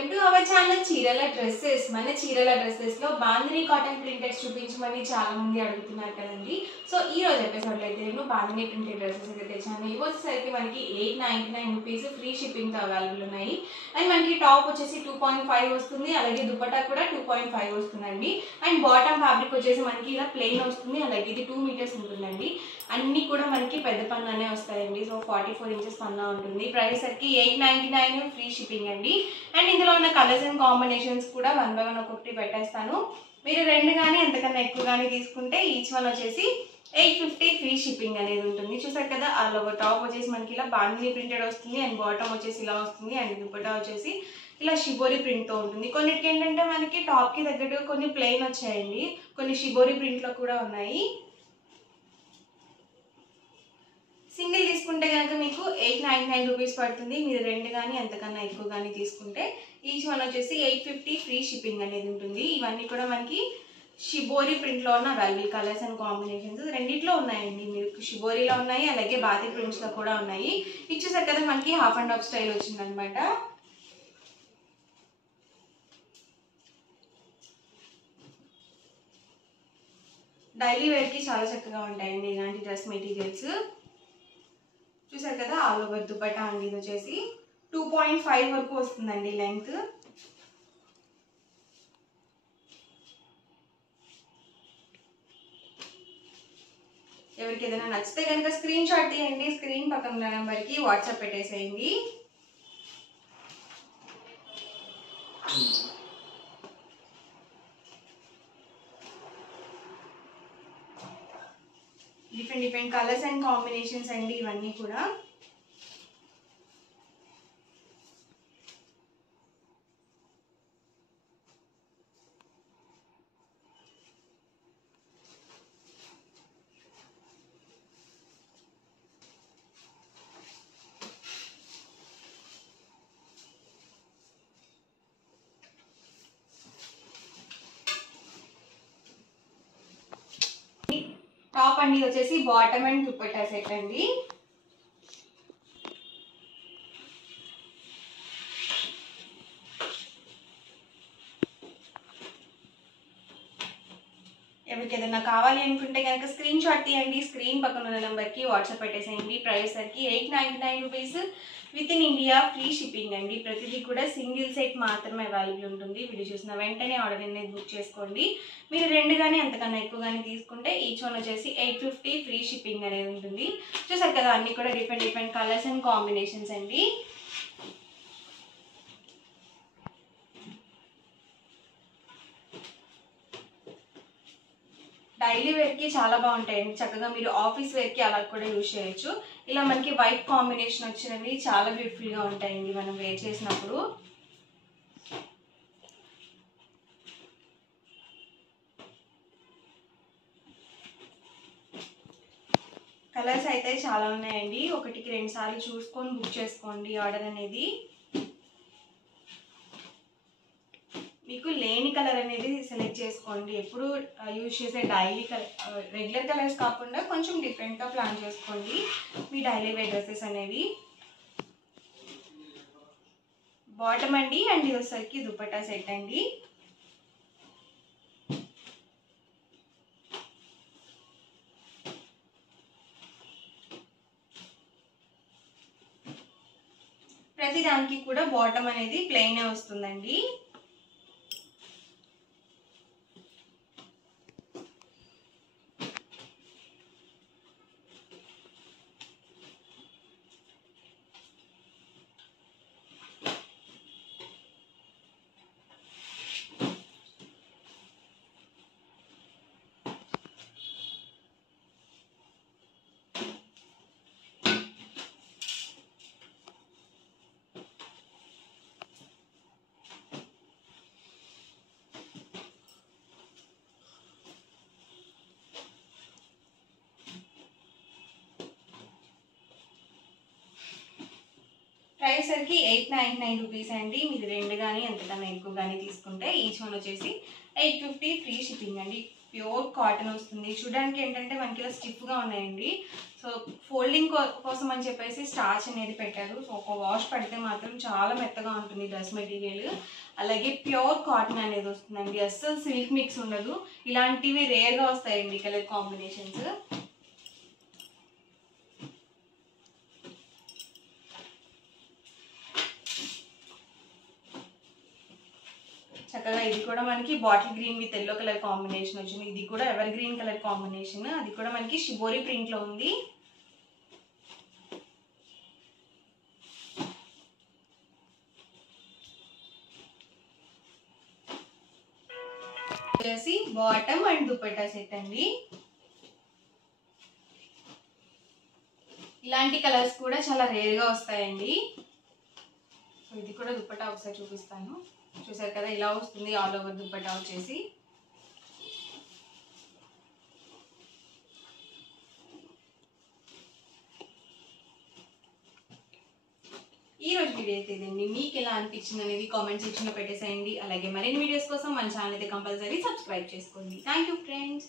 Welcome to our channel చీరల dresses. మన చీరల డ్రెస్సెస్ లో బాందిని కాటన్ ప్రింటెడ్స్ చూపించమని చాలా మంది అడుగుతున్నారు కదండి. సో ఈ రోజు ఎపిసోడ్ లో అయితే నేను బాందిని ప్రింటెడ్ డ్రెస్సెస్ అయితే తెచ్చాను. ఇవి వచ్చేసరికి మనకి 899 రూపీస్ ఫ్రీ షిప్పింగ్ తో అవైలబుల్ ఉన్నాయి. అండ్ మనకి టాప్ వచ్చేసి 2.5 వస్తుంది, అలాగే దుపట్టా కూడా 2.5 వస్తుందండి. అండ్ బాటమ్ ఫ్యాబ్రిక్ వచ్చేసి మనకి ఇలా ప్లెయిన్ వస్తుంది, అలాగే ఇది 2 మీటర్స్ ఉంటుందండి. అన్ని కూడా మనకి పెద్ద పన్నానే వస్తాయండి. సో 44 ఇంచెస్ పన్నా ఉంటుంది. ప్రైస్ సరికి 899 ఫ్రీ షిప్పింగ్ అండి. అండ్ ఇందులో ఉన్న కలర్స్ అండ్ కాంబినేషన్స్ కూడా 1 by 1 ఒక్కొక్కటి పెట్టేస్తాను. మీరు 2 కానీ ఎంతకన్నా ఎక్కువ కానీ తీసుకుంటే ఈచ్ వన్ వచ్చేసి 850 ఫ్రీ షిప్పింగ్ అనేది ఉంటుంది. చూసారు కదా, ఒక టాప్ వచ్చేసి మనకి ఇలా బాందిని ప్రింటెడ్ వస్తుంది, అండ్ బాటమ్ వచ్చేసి ఇలా వస్తుంది, అండ్ దుపట్టా వచ్చేసి ఇలా షిబోరి ప్రింట్తో ఉంటుంది. కొన్నిటికి ఏంటంటే మనకి టాప్కి తగ్గట్టు కొన్ని ప్లెయిన్ వచ్చాయండి, కొన్ని షిబోరి ప్రింట్లో కూడా ఉన్నాయి. సింగిల్ తీసుకుంటే కనుక మీకు 899 రూపీస్ పడుతుంది. మీరు 2 కానీ ఎంతకన్నా ఎక్కువ కానీ తీసుకుంటే ఈచ్ వన్ వచ్చేసి 850 ఫ్రీ షిప్పింగ్ అనేది ఉంటుంది. ఇవన్నీ కూడా మనకి షిబోరి ప్రింట్లో ఉన్న అవైలబుల్ కలర్స్ అండ్ కాంబినేషన్స్ రెండిట్లో ఉన్నాయండి. మీకు షిబోరిలో ఉన్నాయి, అలాగే బాతి ప్రింట్స్లో కూడా ఉన్నాయి. ఇచ్చేసారు కదా, మనకి హాఫ్ అండ్ హాఫ్ స్టైల్ వచ్చిందనమాట. డైలీ వేర్కి చాలా చక్కగా ఉంటాయండి ఇలాంటి డ్రెస్ మెటీరియల్స్. చూసారు కదా, ఆల్ ఓవర్ దుపట్టా అండి. ఇది వచ్చేసి 2.5 వరకు వస్తుందండి లెంగ్త్. ఎవరికి ఏదైనా నచ్చితే కనుక స్క్రీన్ షాట్ తీయండి, స్క్రీన్ పక్కన ఉన్న నెంబర్కి వాట్సాప్ పెట్టేసేయండి. డిఫరెంట్ కలర్స్ అండ్ కాంబినేషన్స్ అండి ఇవన్నీ కూడా. టాప్ అండి వచ్చేసి బాటమ్ అండ్ దుపట్టా సెట్ అండి. ఎవరికి ఏదైనా కావాలి అనుకుంటే కనుక స్క్రీన్ షాట్ తీయండి, స్క్రీన్ పక్కన ఉన్న నెంబర్కి వాట్సాప్ పెట్టేసేయండి. ప్రైస్ సరికి 899 rupees with in India free shipping అండి. ప్రతిదీ కూడా సింగిల్ సెట్ మాత్రమే అవైలబుల్ ఉంటుంది. వీడియో చూసిన వెంటనే ఆర్డర్ అనేది బుక్ చేసుకోండి. మీరు 2 కానీ అంతకన్నా ఎక్కువ కానీ తీసుకుంటే ఈచ్ వన్ వచ్చేసి 850 ఫ్రీ షిప్పింగ్ అనేది ఉంటుంది. చూసారు కదా, అన్నీ కూడా డిఫరెంట్ కలర్స్ అండ్ కాంబినేషన్స్ అండి. డైలీ వేర్కి చాలా బాగుంటాయండి. చక్కగా మీరు ఆఫీస్ వేర్కి అలా కూడా యూజ్ చేయొచ్చు. ఇలా మనకి వైట్ కాంబినేషన్ వచ్చినవి చాలా బ్యూటిఫుల్గా ఉంటాయండి మనం వేర్ చేసినప్పుడు. కలర్స్ అయితే చాలా ఉన్నాయండి. 1కి 2 సార్లు చూసుకొని బుక్ చేసుకోండి ఆర్డర్ అనేది. మీకు లేని కలర్ అనేది సెలెక్ట్ చేసుకోండి. ఎప్పుడు యూజ్ చేసే డైలీ రెగ్యులర్ కలర్స్ కాకుండా కొంచెం డిఫరెంట్గా ప్లాన్ చేసుకోండి మీ డైలీ వేర్ డ్రెస్సెస్ అనేవి. బాటమ్ అండి, అండ్ ఇది వచ్చేసరికి దుపట్టా సెట్ అండి. ప్రతి దానికి కూడా బాటమ్ అనేది ప్లెయిన్ వస్తుందండి. అయ్యేసరికి 899 రూపీస్ అండి. మీరు 2 కానీ అంతకన్నా ఎక్కువ కానీ తీసుకుంటే ఈచ్ వన్ వచ్చేసి 850 ఫ్రీ షిప్పింగ్ అండి. ప్యూర్ కాటన్ వస్తుంది. చూడడానికి ఏంటంటే మనకి ఇలా స్టిఫ్గా ఉన్నాయండి. సో ఫోల్డింగ్ కోసం అని చెప్పేసి స్టార్చ్ అనేది పెట్టారు. సో ఒక వాష్ పడితే మాత్రం చాలా మెత్తగా ఉంటుంది డ్రెస్ మెటీరియల్. అలాగే ప్యూర్ కాటన్ అనేది వస్తుందండి. అస్సలు సిల్క్ మిక్స్ ఉండదు. ఇలాంటివి రేర్గా వస్తాయండి కలర్ కాంబినేషన్స్. చక్కగా ఇది కూడా మనకి bottle green with yellow colour combination వచ్చింది. ఇది కూడా ఎవర్ గ్రీన్ కలర్ కాంబినేషన్. అది కూడా మనకి షిబోరి ప్రింట్లో ఉంది. వచ్చేసి బాటమ్ అండ్ దుపట్టా సెట్ అండి. ఇలాంటి కలర్స్ కూడా చాలా రేర్గా వస్తాయండి. సో ఇది కూడా దుపట్టా ఒకసారి చూపిస్తాను. చూసారు కదా, ఇలా వస్తుంది ఆల్ ఓవర్ దుపట్టా వచ్చేసి. ఈ రోజు వీడియో అయితే ఇదండి. మీకు ఎలా అనిపించింది అనేది కామెంట్ సెక్షన్లో పెట్టేసేయండి. అలాగే మరిన్ని వీడియోస్ కోసం మన ఛానల్ అయితే కంపల్సరీ సబ్స్క్రైబ్ చేసుకోండి. Thank you friends.